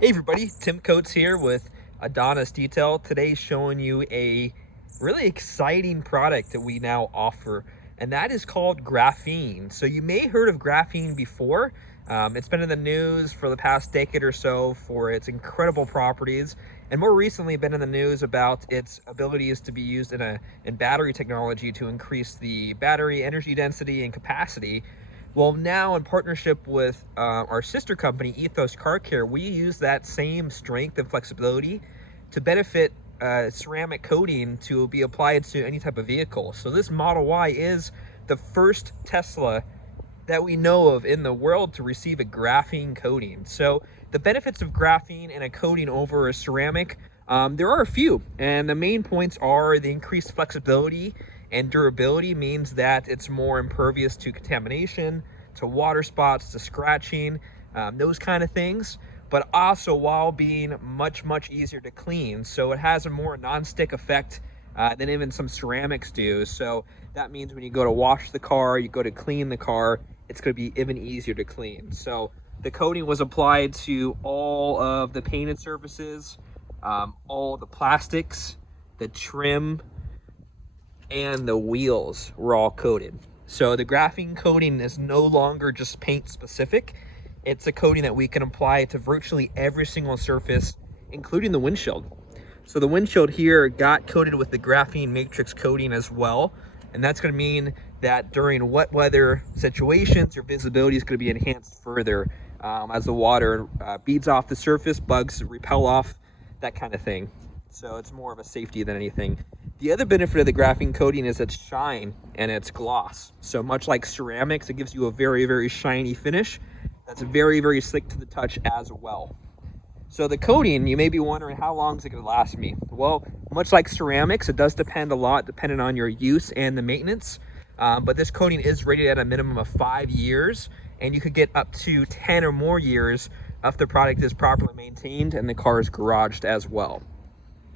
Hey everybody, Tim Coates here with Adonis Detail. Today showing you a really exciting product that we now offer, and that is called graphene. So you may have heard of graphene before. It's been in the news for the past decade or so for its incredible properties, and more recently been in the news about its abilities to be used in battery technology to increase the battery energy density and capacity. Well, now in partnership with our sister company, Ethos Car Care, we use that same strength and flexibility to benefit ceramic coating to be applied to any type of vehicle. So this Model Y is the first Tesla that we know of in the world to receive a graphene coating. So the benefits of graphene and a coating over a ceramic, there are a few, and the main points are the increased flexibility and durability means that it's more impervious to contamination, to water spots, to scratching, those kind of things, but also while being much easier to clean. So it has a more non-stick effect than even some ceramics do. So that means when you go to wash the car, you go to clean the car, it's going to be even easier to clean. So the coating was applied to all of the painted surfaces, all the plastics, the trim, and the wheels were all coated. So the graphene coating is no longer just paint specific. It's a coating that we can apply to virtually every single surface, including the windshield. So the windshield here got coated with the graphene matrix coating as well. And that's going to mean that during wet weather situations, your visibility is going to be enhanced further as the water beads off the surface, bugs repel off, that kind of thing. So it's more of a safety than anything. The other benefit of the graphene coating is its shine and its gloss. So much like ceramics, it gives you a very shiny finish that's very slick to the touch as well. So the coating, you may be wondering, how long is it going to last me? Well, much like ceramics, it does depend a lot depending on your use and the maintenance. But this coating is rated at a minimum of 5 years, and you could get up to 10 or more years if the product is properly maintained and the car is garaged as well.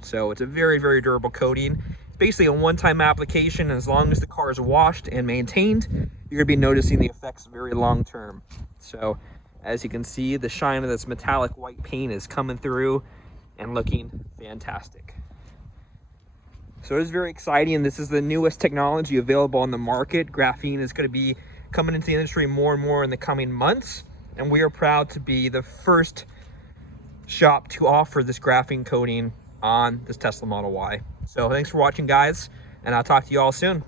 So it's a very durable coating. It's basically a one-time application, and as long as the car is washed and maintained, you're gonna be noticing the effects very long term. So as you can see, the shine of this metallic white paint is coming through and looking fantastic. So it is very exciting. This is the newest technology available on the market. Graphene is going to be coming into the industry more and more in the coming months, and we are proud to be the first shop to offer this graphene coating on this Tesla Model Y. So thanks for watching, guys, and I'll talk to you all soon.